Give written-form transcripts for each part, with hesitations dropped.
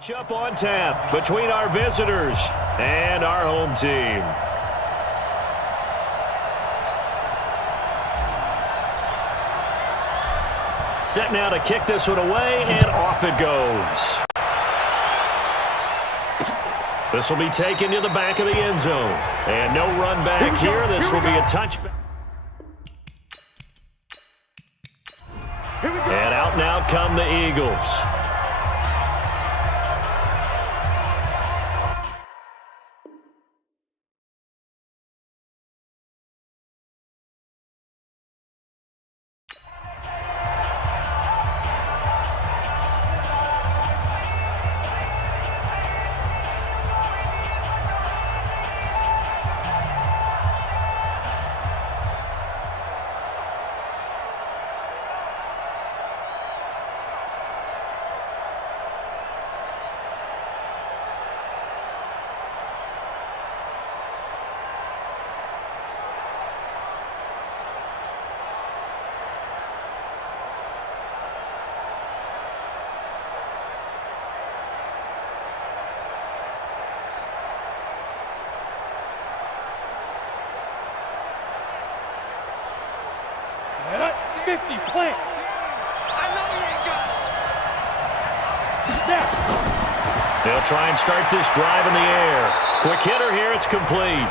Matchup on tap between our visitors and our home team. Set now to kick this one away, and off it goes. This will be taken to the back of the end zone. And no run back here. This will be a touchback. And out now come the Eagles. Set up, 50, plant. I know you ain't got it. Snap. They'll try and start this drive in the air. Quick hitter here, it's complete.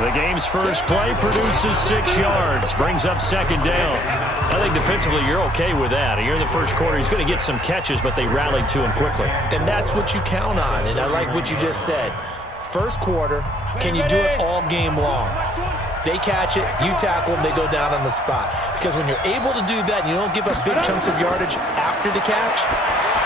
The game's first play produces 6 yards, brings up second down. I think defensively you're okay with that. Here in the first quarter, he's going to get some catches, but they rallied to him quickly. And that's what you count on, and I like what you just said. First quarter, can you do it all game long? They catch it, you tackle them, they go down on the spot. Because when you're able to do that and you don't give up big chunks of yardage after the catch,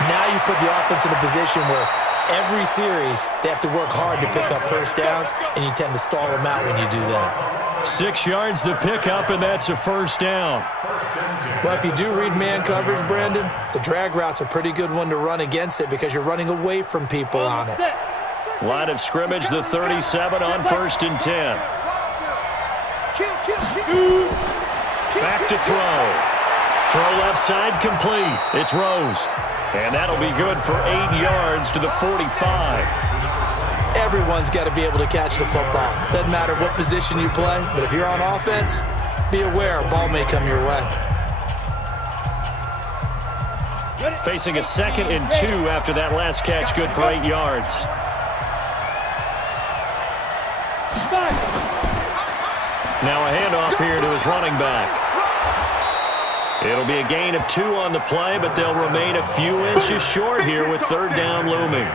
now you put the offense in a position where every series they have to work hard to pick up first downs, and you tend to stall them out when you do that. 6 yards the pickup, and that's a first down. Well, if you do read man coverage, Brandon, the drag route's a pretty good one to run against it because you're running away from people on it. Line of scrimmage, the 37 on 1st and 10. Back to throw. Throw left side complete. It's Rose. And that'll be good for 8 yards to the 45. Everyone's got to be able to catch the football. Doesn't matter what position you play, but if you're on offense, be aware a ball may come your way. Facing a 2nd and 2 after that last catch, good for 8 yards. Now a handoff here to his running back. It'll be a gain of 2 on the play, but they'll remain a few inches short here with 3rd down looming.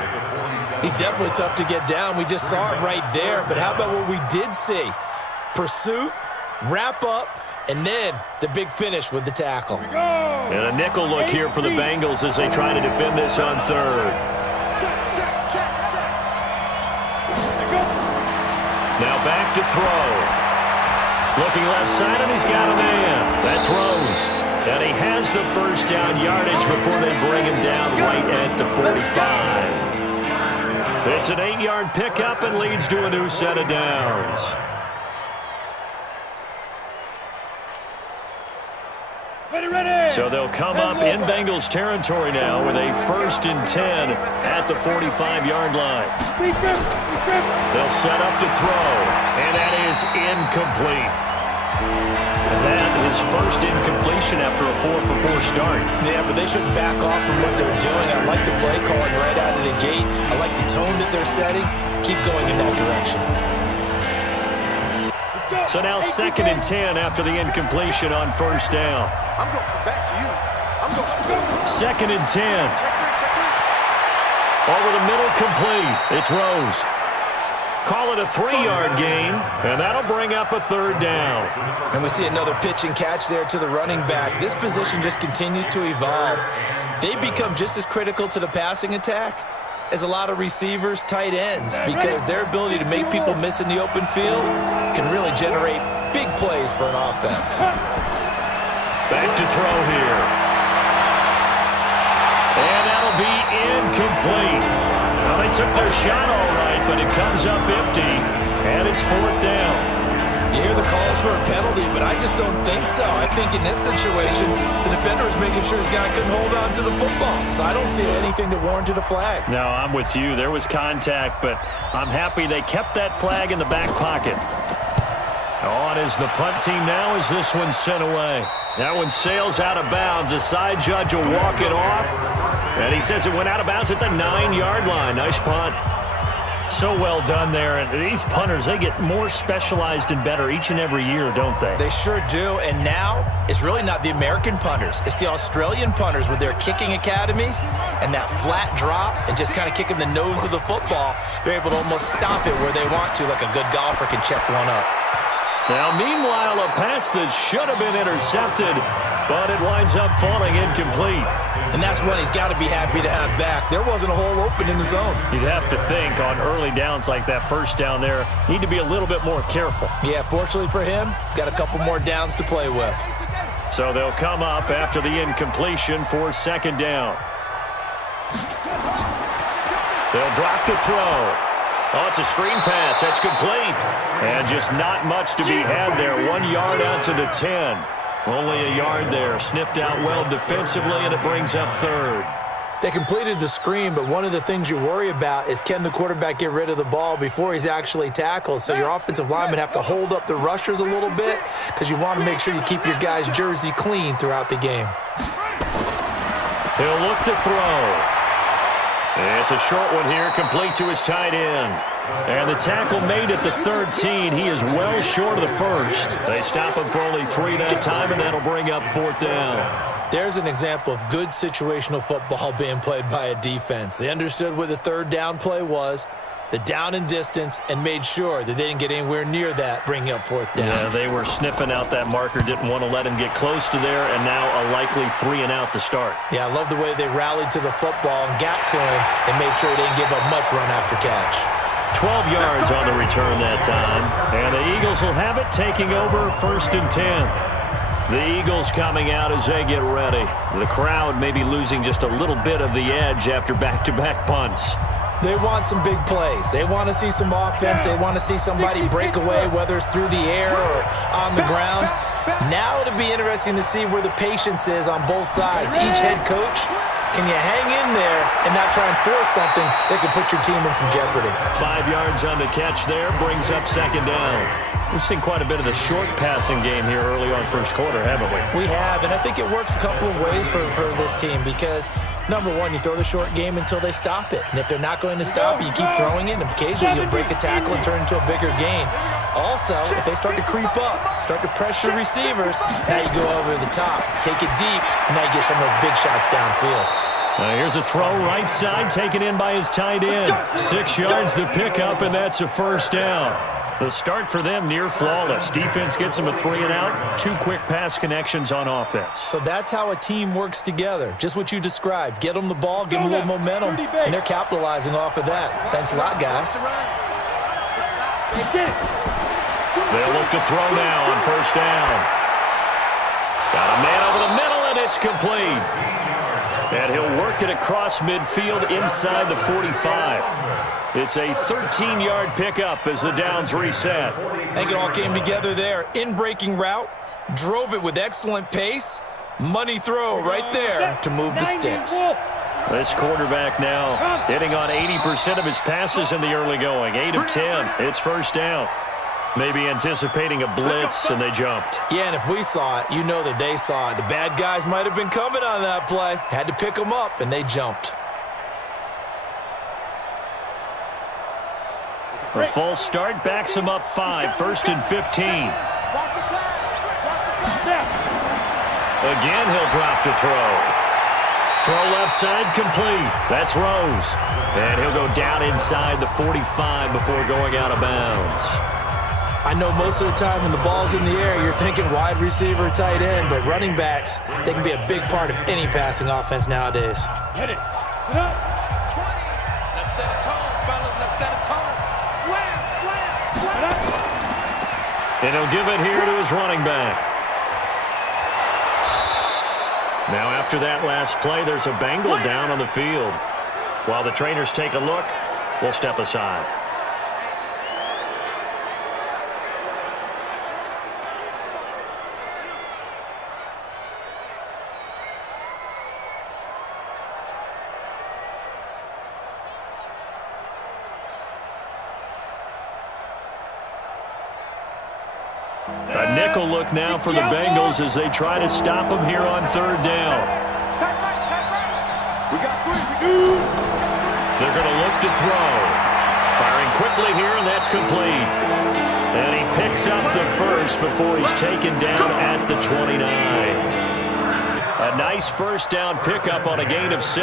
He's definitely tough to get down. We just saw it right there, but how about what we did see? Pursuit, wrap up, and then the big finish with the tackle. And a nickel look here for the Bengals as they try to defend this on 3rd. Now back to throw. Looking left side, and he's got a man. That's Rose. And he has the first down yardage before they bring him down right at the 45. It's an 8-yard pickup and leads to a new set of downs. So they'll come up in Bengals territory now with a 1st and 10 at the 45-yard line. They'll set up to throw, and that is incomplete. That is first incompletion after a 4-for-4 start. Yeah, but they shouldn't back off from what they're doing. I like the play calling right out of the gate. I like the tone that they're setting. Keep going in that direction. So now 2nd and 10 after the incompletion on 1st down. I'm going back to you. I'm going. 2nd and 10. Over the middle, complete. It's Rose. Call it a 3-yard gain, and that'll bring up a 3rd down. And we see another pitch and catch there to the running back. This position just continues to evolve. They become just as critical to the passing attack as a lot of receivers, tight ends, because their ability to make people miss in the open field can really generate big plays for an offense. Back to throw here. And that'll be incomplete. Well, they took their shot all right, but it comes up empty, and it's 4th down. You hear the calls for a penalty, but I just don't think so. I think in this situation, the defender is making sure his guy couldn't hold on to the football. So I don't see anything to warrant a flag. No, I'm with you. There was contact, but I'm happy they kept that flag in the back pocket. On is the punt team now as this one's sent away. That one sails out of bounds. The side judge will walk it off. And he says it went out of bounds at the 9-yard line. Nice punt. So well done there. And these punters, they get more specialized and better each and every year, don't they? They sure do. And now it's really not the American punters. It's the Australian punters with their kicking academies and that flat drop and just kind of kicking the nose of the football. They're able to almost stop it where they want to, like a good golfer can check one up. Now, meanwhile, a pass that should have been intercepted, but it winds up falling incomplete. And that's one he's got to be happy to have back. There wasn't a hole open in the zone. You'd have to think on early downs like that first down there, need to be a little bit more careful. Yeah, fortunately for him, got a couple more downs to play with. So they'll come up after the incompletion for second down. They'll drop to throw. Oh, it's a screen pass. That's complete. And just not much to be had there. 1 yard out to the 10. Only a yard there. Sniffed out well defensively, and it brings up third. They completed the screen, but one of the things you worry about is can the quarterback get rid of the ball before he's actually tackled? So your offensive linemen have to hold up the rushers a little bit because you want to make sure you keep your guy's jersey clean throughout the game. He'll look to throw. It's a short one here, complete to his tight end. And the tackle made at the 13. He is well short of the first. They stop him for only 3 that time, and that'll bring up fourth down. There's an example of good situational football being played by a defense. They understood what the third down play was, the down and distance, and made sure that they didn't get anywhere near that, bringing up fourth down. Yeah, they were sniffing out that marker, didn't want to let him get close to there, and now a likely 3 and out to start. Yeah, I love the way they rallied to the football and got to him and made sure he didn't give up much run after catch. 12 yards on the return that time, and the Eagles will have it taking over first and 10. The Eagles coming out as they get ready. The crowd may be losing just a little bit of the edge after back-to-back punts. They want some big plays. They want to see some offense. They want to see somebody break away, whether it's through the air or on the ground. Now it'll be interesting to see where the patience is on both sides. Each head coach, can you hang in there and not try and force something that could put your team in some jeopardy? 5 yards on the catch there, brings up second down. We've seen quite a bit of the short passing game here early on first quarter, haven't we? We have, and I think it works a couple of ways for this team because, number one, you throw the short game until they stop it. And if they're not going to stop it, you keep throwing it, and occasionally you'll break a tackle and turn into a bigger gain. Also, if they start to creep up, start to pressure receivers, now you go over the top, take it deep, and now you get some of those big shots downfield. Here's a throw right side, taken in by his tight end. 6 yards the pickup, and that's a first down. The start for them near flawless. Defense gets them a 3 and out. 2 quick pass connections on offense. So that's how a team works together. Just what you described. Get them the ball, give them a little momentum, and they're capitalizing off of that. Thanks a lot, guys. They'll look to throw now on first down. Got a man over the middle, and it's complete. And he'll work it across midfield inside the 45. It's a 13-yard pickup as the downs reset. I think it all came together there. In-breaking route, drove it with excellent pace. Money throw right there to move the sticks. This quarterback now hitting on 80% of his passes in the early going. 8 of 10. It's first down. Maybe anticipating a blitz, and they jumped. Yeah, and if we saw it, you know that they saw it. The bad guys might have been coming on that play. Had to pick them up, and they jumped. A false start backs him up 5. First and 15. Again, he'll drop to throw. Throw left side complete. That's Rose. And he'll go down inside the 45 before going out of bounds. I know most of the time when the ball's in the air, you're thinking wide receiver, tight end, but running backs, they can be a big part of any passing offense nowadays. Hit it. Sit up. 20. Let's set a tone, fellas. Let's set a tone. Slam, slam, slam. And he'll give it here to his running back. Now after that last play, there's a Bengal down on the field. While the trainers take a look, we'll step aside. tactical look now for the Bengals as they try to stop him here on third down. We got three. They're going to look to throw. Firing quickly here, and that's complete. And he picks up the first before he's taken down at the 29. A nice first down pickup on a gain of 6.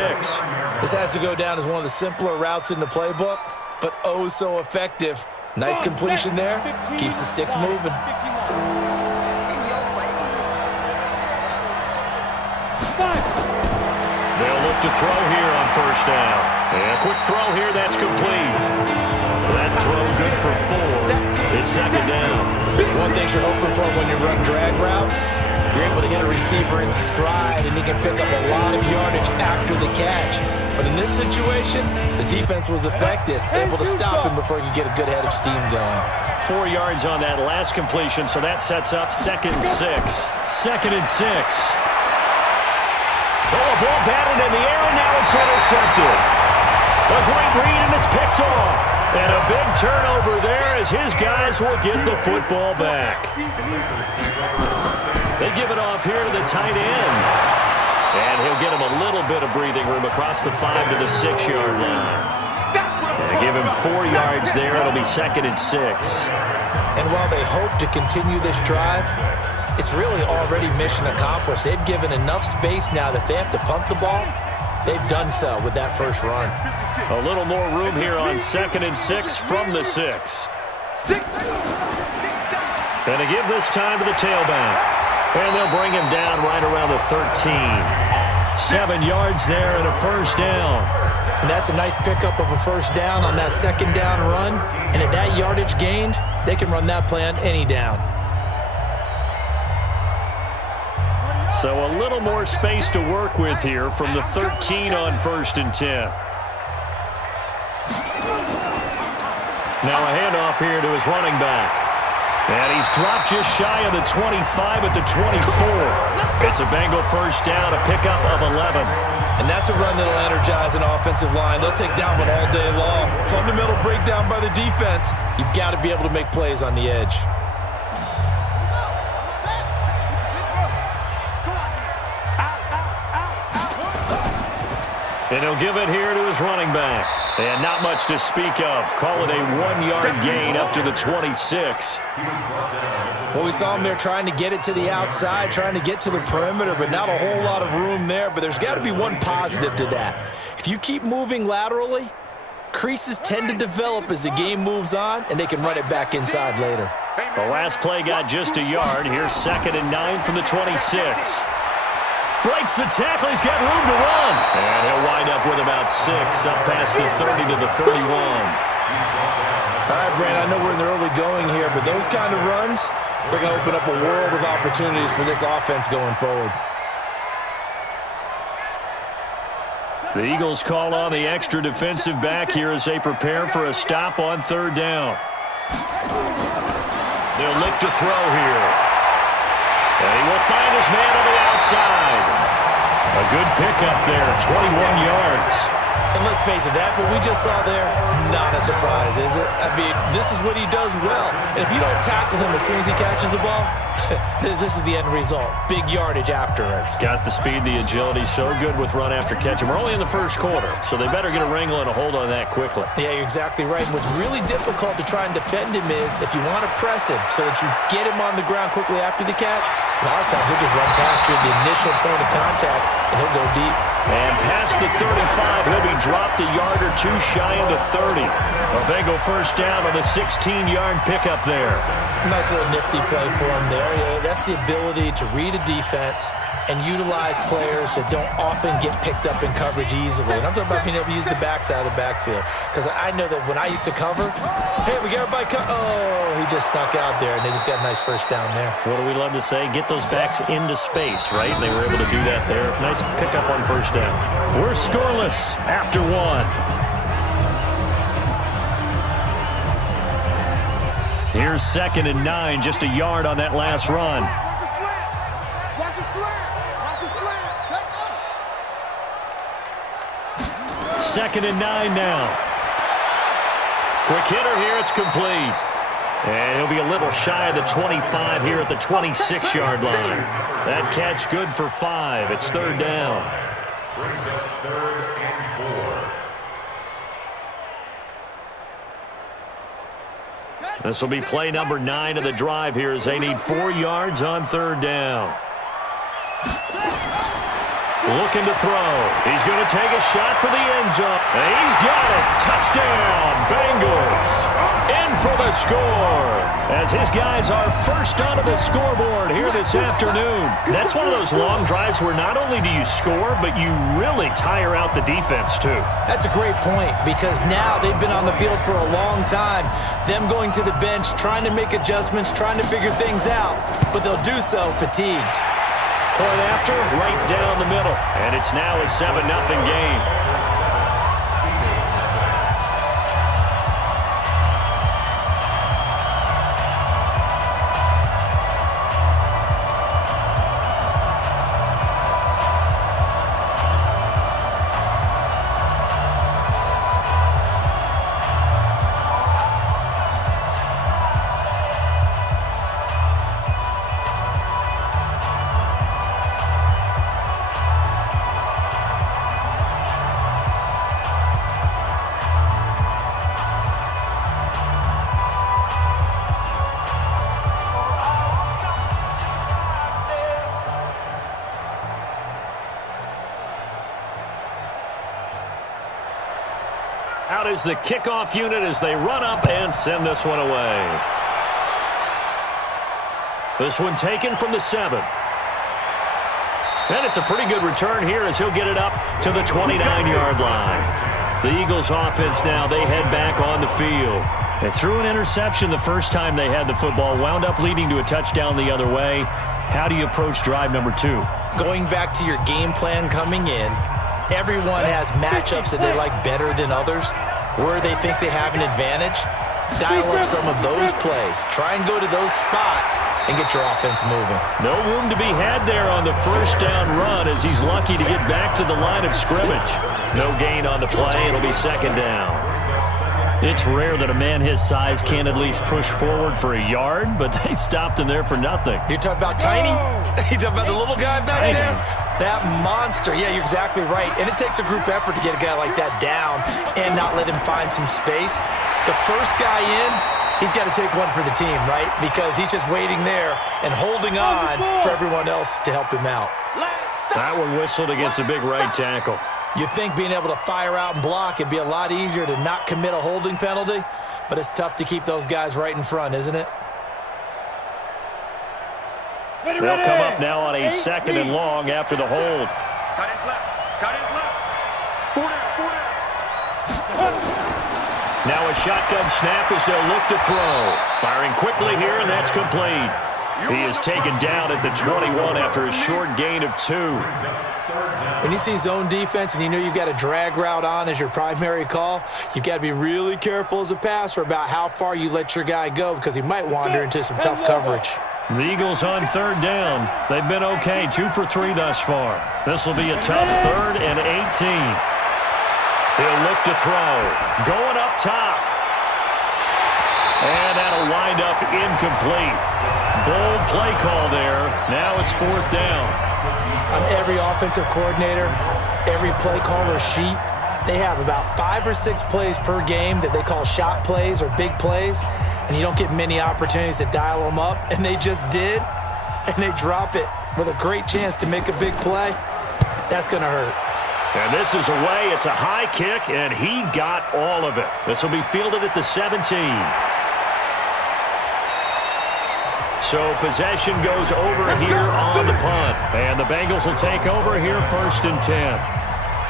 This has to go down as one of the simpler routes in the playbook, but oh so effective. Nice completion there. Keeps the sticks moving. They'll look to throw here on first down. And a quick throw here, that's complete. That throw good for 4. It's second down. One thing you're hoping for when you run drag routes, you're able to hit a receiver in stride and he can pick up a lot of yardage after the catch. But in this situation, the defense was effective, able to stop him before he could get a good head of steam going. 4 yards on that last completion, so that sets up 2nd and 6. 2nd and 6. Oh, a ball batted in the air, and now it's intercepted. A great read, and it's picked off. And a big turnover there as his guys will get the football back. They give it off here to the tight end. And he'll get him a little bit of breathing room across the 5 to the 6-yard line. And give him 4 yards there. It'll be 2nd and 6. And while they hope to continue this drive, it's really already mission accomplished. They've given enough space now that they have to punt the ball. They've done so with that first run. A little more room here on 2nd and 6 from the 6. And to give this time to the tailback. And they'll bring him down right around the 13. 7 yards there and a first down. And that's a nice pickup of a first down on that second down run. And at that yardage gained, they can run that play on any down. So a little more space to work with here from the 13 on 1st and 10. Now a handoff here to his running back. And he's dropped just shy of the 25 at the 24. It's a Bengal first down, a pickup of 11. And that's a run that'll energize an offensive line. They'll take that one all day long. Fundamental breakdown by the defense. You've got to be able to make plays on the edge. And he'll give it here to his running back. And not much to speak of. Call it a 1-yard gain up to the 26. Well, we saw him there trying to get it to the outside, trying to get to the perimeter, but not a whole lot of room there. But there's got to be one positive to that. If you keep moving laterally, creases tend to develop as the game moves on, and they can run it back inside later. The last play got just a yard. Here's 2nd and 9 from the 26. Breaks the tackle. He's got room to run. And he'll wind up with about 6 up past the 30 to the 31. All right, Brandon, I know we're in the early going here, but those kind of runs, they're going to open up a world of opportunities for this offense going forward. The Eagles call on the extra defensive back here as they prepare for a stop on 3rd down. They'll look to throw here. And he will find his man on the outside. A good pickup there, 21 yards. And let's face it, that what we just saw there, not a surprise, is it? I mean, this is what he does well. And if you don't tackle him as soon as he catches the ball, this is the end result. Big yardage afterwards. Got the speed, the agility, so good with run after catch. And we're only in the first quarter, so they better get a wrangle and a hold on that quickly. Yeah, you're exactly right. And what's really difficult to try and defend him is if you want to press him so that you get him on the ground quickly after the catch, a lot of times he'll just run past you at the initial point of contact, and he'll go deep. And past the 35, he'll be dropped a yard or 2 shy of the 30. A Bengal first down on the 16-yard pickup there. Nice little nifty play for him there. Yeah, that's the ability to read a defense and utilize players that don't often get picked up in coverage easily. And I'm talking about being able to use the backside of the backfield. Because I know that when I used to cover, hey, we got everybody oh, he just snuck out there, and they just got a nice first down there. What do we love to say? Get those backs into space, right? They were able to do that there. Nice pickup on first down. We're scoreless after 1. Here's 2nd and 9, just a yard on that last run. Watch the slant. 2nd and 9 now. Quick hitter here, it's complete. And he'll be a little shy of the 25 here at the 26-yard line. That catch good for 5. It's third down. Brings up 3rd and 4. This will be play number 9 of the drive here as they need 4 yards on third down. Looking to throw. He's going to take a shot for the end zone. And he's got it. Touchdown, Bengals. In for the score. As his guys are first onto the scoreboard here this afternoon. That's one of those long drives where not only do you score, but you really tire out the defense too. That's a great point because now they've been on the field for a long time. Them going to the bench, trying to make adjustments, trying to figure things out, but they'll do so fatigued. Point after, right down the middle. And it's now a 7-0 game. Out is the kickoff unit as they run up and send this one away. This one taken from the 7. And it's a pretty good return here as he'll get it up to the 29-yard line. The Eagles offense now, they head back on the field. They threw an interception the first time they had the football, wound up leading to a touchdown the other way. How do you approach drive number 2? Going back to your game plan coming in, everyone has matchups that they like better than others, where they think they have an advantage. Dial up some of those plays. Try and go to those spots and get your offense moving. No room to be had there on the first down run as he's lucky to get back to the line of scrimmage. No gain on the play. It'll be second down. It's rare that a man his size can't at least push forward for a yard, but they stopped him there for nothing. You're talking about Tiny? You're talking about the little guy back there? That monster. Yeah, you're exactly right. And it takes a group effort to get a guy like that down and not let him find some space. The first guy in, he's got to take one for the team, right? Because he's just waiting there and holding on for everyone else to help him out. That one whistled against a big right tackle. You'd think being able to fire out and block, it'd be a lot easier to not commit a holding penalty, but it's tough to keep those guys right in front, isn't it? They'll come up now on a 2nd and long after the hold. Cut his left. Cut his left. 4 down. Now a shotgun snap as they'll look to throw. Firing quickly here, and that's complete. He is taken down at the 21 after a short gain of 2. When you see zone defense and you know you've got a drag route on as your primary call, you've got to be really careful as a passer about how far you let your guy go because he might wander into some tough coverage. The Eagles on third down. They've been okay, 2 for 3 thus far. This will be a tough 3rd and 18. He'll look to throw. Going up top. And that'll wind up incomplete. Bold play call there. Now it's 4th down. On every offensive coordinator, every play caller sheet, they have about 5 or 6 plays per game that they call shot plays or big plays, and you don't get many opportunities to dial them up, and they just did, and they drop it with a great chance to make a big play. That's going to hurt. And this is away. It's a high kick, and he got all of it. This will be fielded at the 17. So possession goes over here on the punt. And the Bengals will take over here 1st and 10.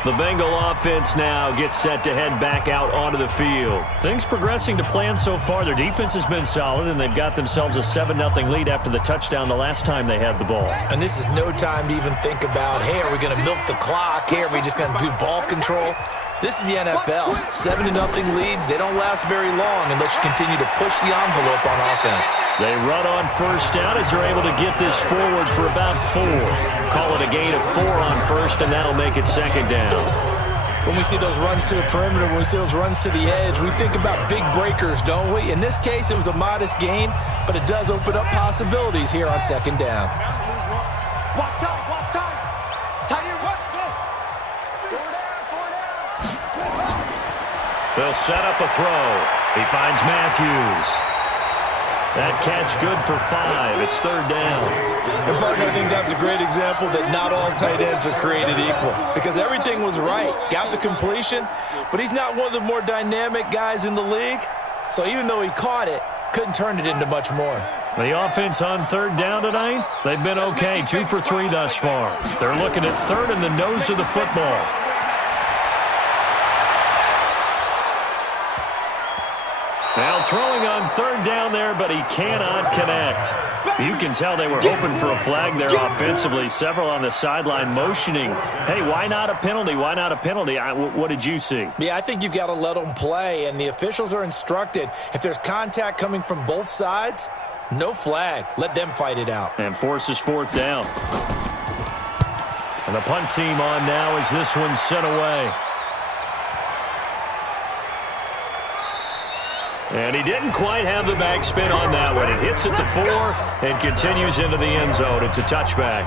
The Bengal offense now gets set to head back out onto the field. Things progressing to plan so far. Their defense has been solid, and they've got themselves a 7-0 lead after the touchdown the last time they had the ball. And this is no time to even think about, hey, are we going to milk the clock? Hey, are we just going to do ball control? This is the NFL. 7-0 leads, they don't last very long unless you continue to push the envelope on offense. They run on first down as they're able to get this forward for about 4. Call it a gain of 4 on first, and that'll make it 2nd down. when we see those runs to the perimeter, when we see those runs to the edge, we think about big breakers, don't we? In this case, it was a modest gain, but it does open up possibilities here on second down. Walk time. Tight end, what? Go. 4 down. They'll set up a throw. He finds Matthews. That catch good for 5. It's third down. And partner, I think that's a great example that not all tight ends are created equal, because everything was right. Got the completion, but he's not one of the more dynamic guys in the league. So even though he caught it, couldn't turn it into much more. The offense on third down tonight, they've been okay. 2 for 3 thus far. They're looking at third in the nose of the football. Now throwing on third down there, but he cannot connect. You can tell they were hoping for a flag there offensively. Several on the sideline motioning, hey, why not a penalty? Why not a penalty? What did you see? Yeah, I think you've got to let them play, and the officials are instructed, if there's contact coming from both sides, no flag. Let them fight it out. And forces fourth down. And the punt team on now as this one's sent away. And he didn't quite have the backspin on that one. It hits at the 4 and continues into the end zone. It's a touchback.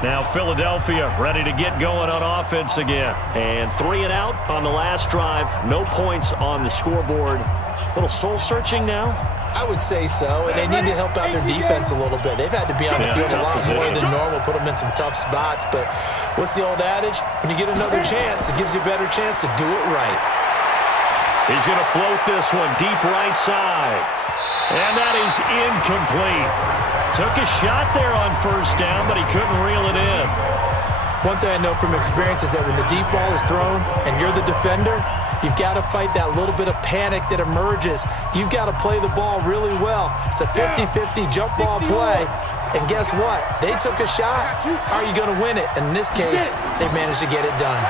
Now Philadelphia ready to get going on offense again. And 3 and out on the last drive. No points on the scoreboard. A little soul-searching now? I would say so, and they need to help out their defense a little bit. They've had to be on the field a lot more than normal, put them in some tough spots. But what's the old adage? When you get another chance, it gives you a better chance to do it right. He's going to float this one deep right side. And that is incomplete. Took a shot there on first down, but he couldn't reel it in. One thing I know from experience is that when the deep ball is thrown and you're the defender, you've got to fight that little bit of panic that emerges. You've got to play the ball really well. It's a 50-50 jump ball play. And guess what? They took a shot. How are you going to win it? And in this case, they managed to get it done.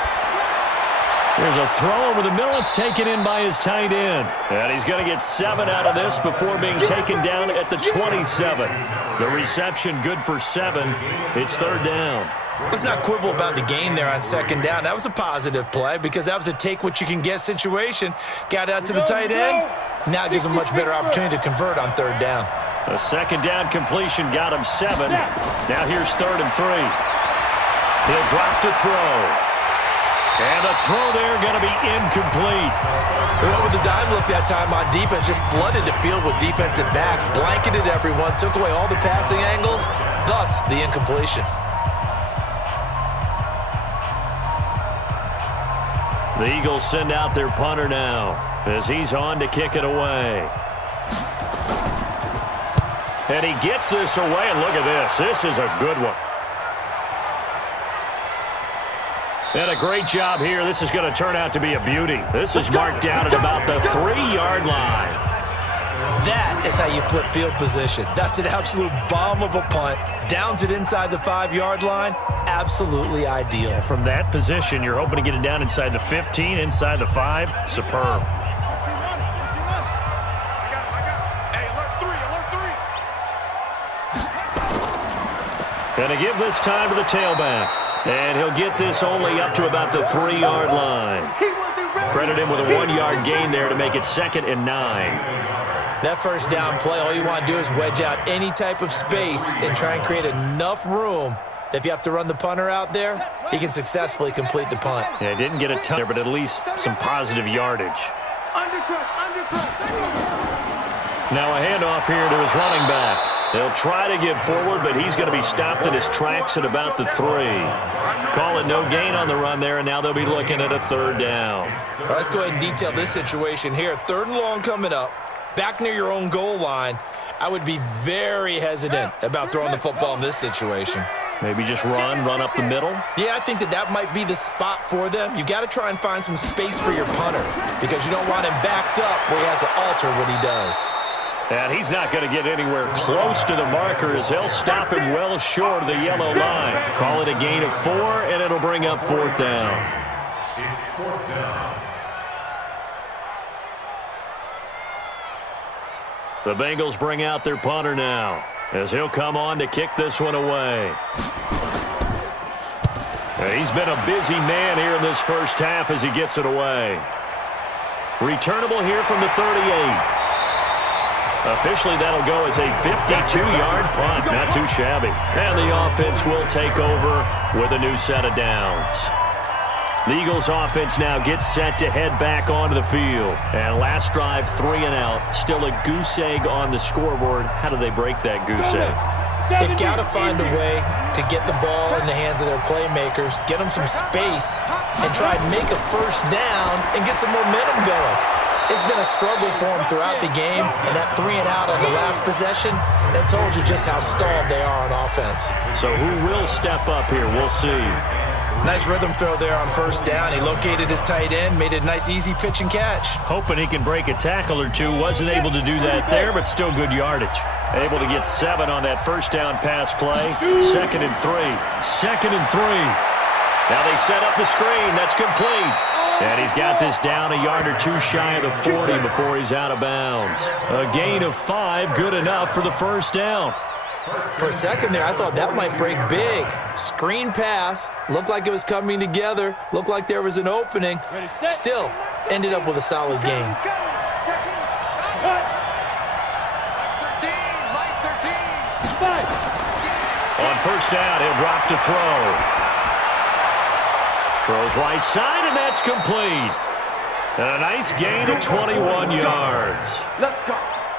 There's a throw over the middle. It's taken in by his tight end. And he's going to get 7 out of this before being taken down at the 27. The reception good for 7. It's third down. Let's not quibble about the gain there on second down. That was a positive play because that was a take-what-you-can-get situation. Got out to the tight end. Now it gives him a much better opportunity to convert on third down. A second down completion got him 7. Now here's 3rd and 3. He'll drop to throw. And the throw there going to be incomplete. They went with the dime look that time on defense, just flooded the field with defensive backs, blanketed everyone, took away all the passing angles, thus the incompletion. The Eagles send out their punter now as he's on to kick it away. And he gets this away, and look at this. This is a good one. And a great job here. This is going to turn out to be a beauty. This is marked down at about the 3-yard line. That is how you flip field position. That's an absolute bomb of a punt. Downs it inside the 5-yard line. Absolutely ideal. From that position, you're hoping to get it down inside the 15, inside the 5. Superb. And to give this time to the tailback. And he'll get this only up to about the 3-yard line. Credit him with a 1-yard gain there to make it 2nd and 9. That first down play, all you want to do is wedge out any type of space and try and create enough room that if you have to run the punter out there, he can successfully complete the punt. Yeah, didn't get a ton there, but at least some positive yardage. Now a handoff here to his running back. They'll try to get forward, but he's going to be stopped in his tracks at about the 3. Call it no gain on the run there, and now they'll be looking at a 3rd down. Well, let's go ahead and detail this situation here. 3rd and long coming up, back near your own goal line. I would be very hesitant about throwing the football in this situation. Maybe just run up the middle? Yeah, I think that might be the spot for them. You got to try and find some space for your punter because you don't want him backed up where he has to alter what he does. And he's not going to get anywhere close to the marker as he'll stop him well short of the yellow line. Call it a gain of 4, and it'll bring up 4th down. It's 4th down. The Bengals bring out their punter now as he'll come on to kick this one away. He's been a busy man here in this first half as he gets it away. Returnable here from the 38. Officially, that'll go as a 52-yard punt. Not too shabby. And the offense will take over with a new set of downs. The Eagles offense now gets set to head back onto the field. And last drive, 3 and out. Still a goose egg on the scoreboard. How do they break that goose egg? They've got to find a way to get the ball in the hands of their playmakers, get them some space, and try and make a first down and get some momentum going. It's been a struggle for them throughout the game, and that 3 and out on the last possession, that told you just how stalled they are on offense. So who will step up here? We'll see. Nice rhythm throw there on first down. He located his tight end, made it a nice easy pitch and catch. Hoping he can break a tackle or two. Wasn't able to do that there, but still good yardage. Able to get 7 on that first down pass play. 2nd and 3. 2nd and 3. Now they set up the screen. That's complete. And he's got this down a yard or two shy of the 40 before he's out of bounds. A gain of 5, good enough for the first down. For a second there, I thought that might break big. Screen pass, looked like it was coming together, looked like there was an opening. Still, ended up with a solid gain. On first down, he'll drop to throw. Throws right side, and that's complete. And a nice gain of 21 yards. Let's go.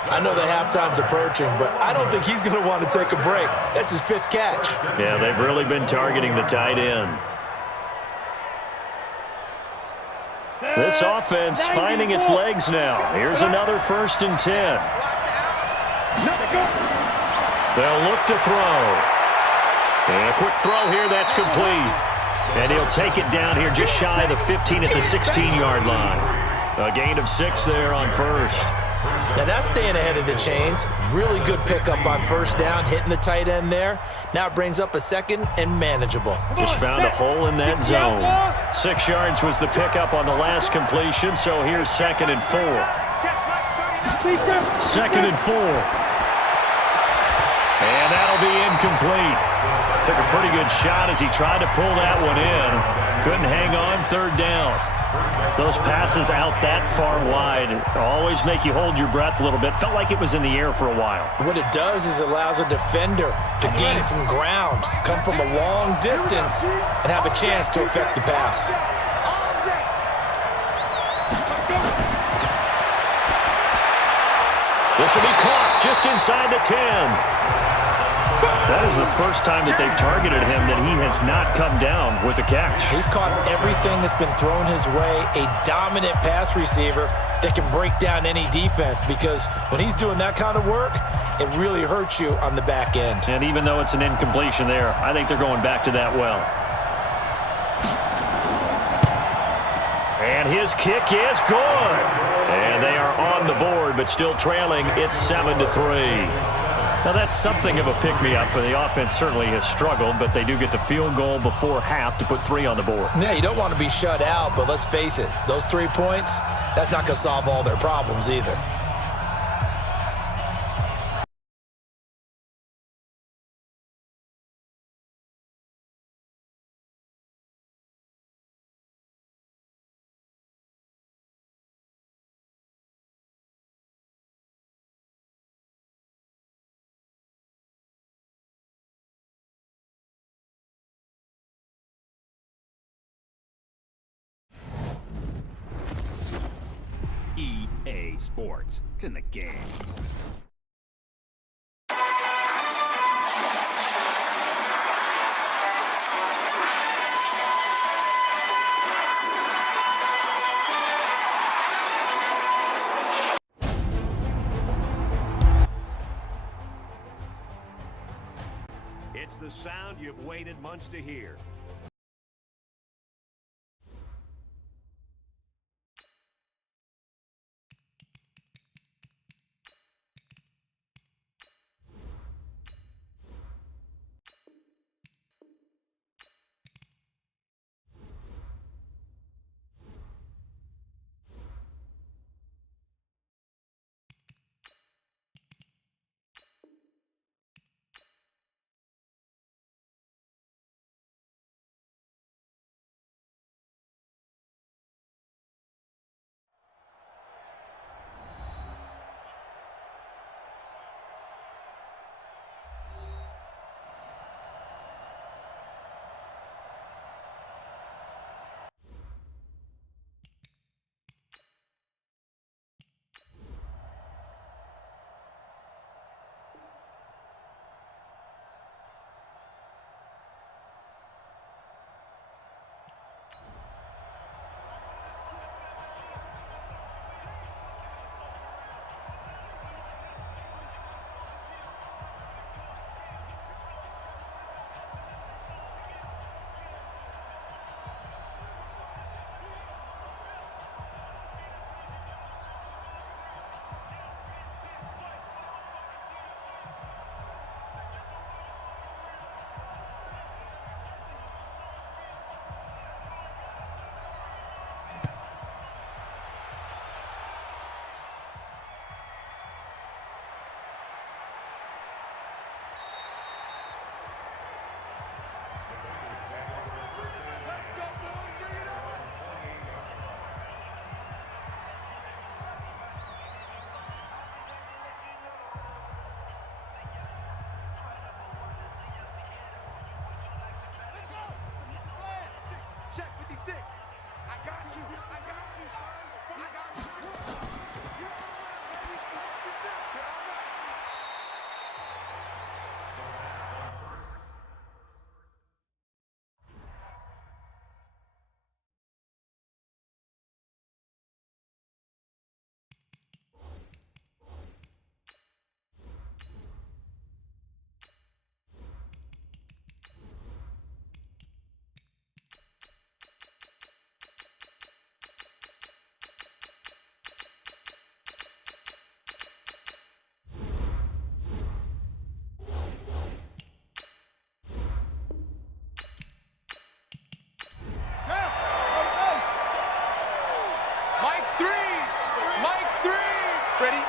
I know that halftime's approaching, but I don't think he's going to want to take a break. That's his 5th catch. Yeah, they've really been targeting the tight end. This offense finding its legs now. Here's another 1st and 10. They'll look to throw. And a quick throw here, that's complete. And he'll take it down here just shy of the 15 at the 16-yard line. A gain of 6 there on first. Now that's staying ahead of the chains. Really good pickup on first down, hitting the tight end there. Now it brings up a 2nd and manageable. Just found a hole in that zone. 6 yards was the pickup on the last completion, so here's 2nd and 4. 2nd and 4. And that'll be incomplete. Took a pretty good shot as he tried to pull that one in. Couldn't hang on 3rd down. Those passes out that far wide always make you hold your breath a little bit. Felt like it was in the air for a while. What it does is it allows a defender to gain some ground, come from a long distance, and have a chance to affect the pass. This will be caught just inside the 10. That is the first time that they've targeted him that he has not come down with a catch. He's caught everything that's been thrown his way, a dominant pass receiver that can break down any defense, because when he's doing that kind of work, it really hurts you on the back end. And even though it's an incompletion there, I think they're going back to that well. And his kick is good. And they are on the board, but still trailing. It's 7-3. Now, that's something of a pick-me-up, for the offense certainly has struggled, but they do get the field goal before half to put 3 on the board. Yeah, you don't want to be shut out, but let's face it, those 3 points, that's not going to solve all their problems either. EA Sports. It's in the game. It's the sound you've waited months to hear. 56. I got you. I got you, son. I got you. You're all right, baby. You're all right. Mike 3! Mike 3! Ready?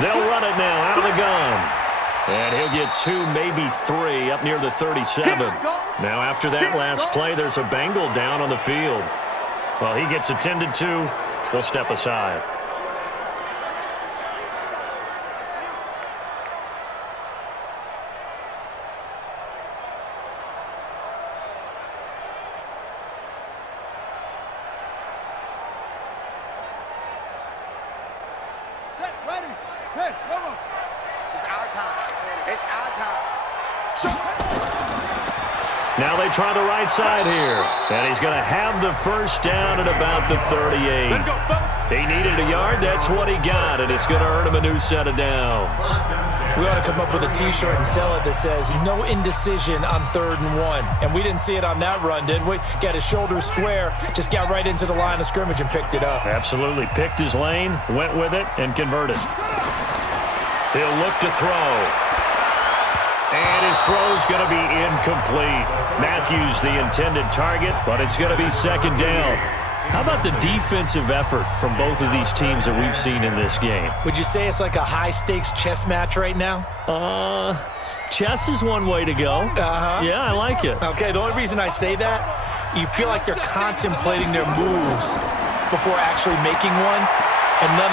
They'll run it now out of the gun. And he'll get 2, maybe 3 up near the 37. Now after that last play, there's a Bengal down on the field. Well, he gets attended to. We'll step aside. Set, ready. Hey, come on. It's our time. It's our time. Now they try the right side here. And he's going to have the first down at about the 38. Let's go, folks. He needed a yard. That's what he got. And it's going to earn him a new set of downs. We ought to come up with a T-shirt and sell it that says, no indecision on 3rd and 1. And we didn't see it on that run, did we? Got his shoulders square, just got right into the line of scrimmage and picked it up. Absolutely. Picked his lane, went with it, and converted. He'll look to throw. And his throw's going to be incomplete. Matthews the intended target, but it's going to be 2nd down. How about the defensive effort from both of these teams that we've seen in this game? Would you say it's like a high-stakes chess match right now? Chess is one way to go. Yeah, I like it. Okay, the only reason I say that, you feel like they're contemplating their moves before actually making one, and none of